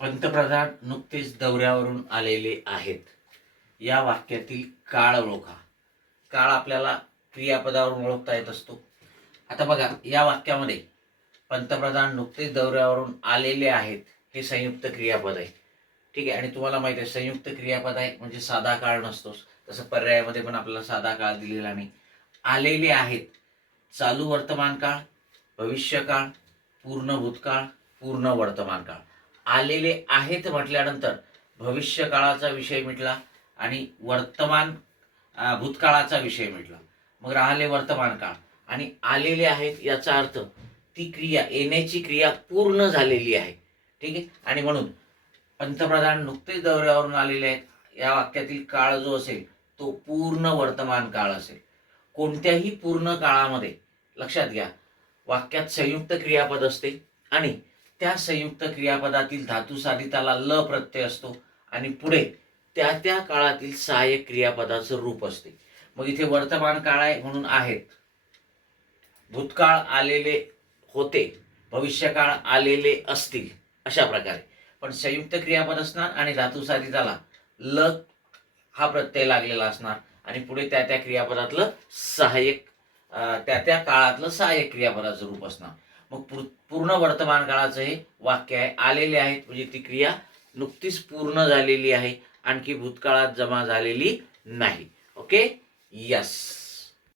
पंतप्रधान नुकतेच दौऱ्यावरून आलेले आहेत. या वाक्यातील काळ ओळखा. काळ आपल्याला क्रियापदावरून ओळखता येत असतो. आता बघा, या वाक्यामध्ये पंतप्रधान नुकतेच दौऱ्यावरून आलेले आहेत हे संयुक्त क्रियापद आहे. ठीक आहे. आणि तुम्हाला माहिती आहे संयुक्त क्रियापद आहे म्हणजे साधा काळ नसतोच. तसं पर्यायामध्ये पण आपल्याला साधा काळ दिलेला नाही. आलेले आहेत चालू वर्तमान काळ, भविष्यकाळ, पूर्ण भूतकाळ, पूर्ण वर्तमान काळ. आलेले आहेत म्हटल्यानंतर भविष्यकाळाचा विषय मिटला आणि भूतकाळाचा विषय मिटला. मग राहिले वर्तमान काळ. आणि आलेले आहेत याचा अर्थ ती क्रिया, येण्याची क्रिया पूर्ण झालेली आहे. ठीक आहे. आणि म्हणून पंतप्रधान नुकतेच दौऱ्यावरून आलेले आहेत या वाक्यातील काळ जो असेल तो पूर्ण वर्तमान काळ असेल. कोणत्याही पूर्ण काळामध्ये लक्षात घ्या, वाक्यात संयुक्त क्रियापद असते आणि त्या संयुक्त क्रियापदातील धातुसाधिताला ल प्रत्यय असतो आणि पुढे त्या त्या काळातील सहाय्यक क्रियापदाचं रूप असते. मग इथे वर्तमान काळ आहे म्हणून आहेत, भूतकाळ आलेले होते, भविष्यकाळ आलेले असतील, अशा प्रकारे. पण संयुक्त क्रियापद असणार आणि धातुसाधिताला ल हा प्रत्यय लागलेला असणार आणि पुढे त्या त्या क्रियापदातलं सहाय्यक त्या त्या काळातलं सहाय्यक क्रियापदाचं रूप असणार. मग पूर्ण वर्तमान काळाचं हे वाक्य आहे. आलेले आहेत म्हणजे ती क्रिया नुकतीच पूर्ण झालेली आहे, आणखी भूतकाळात जमा झालेली नाही. Okay, yes.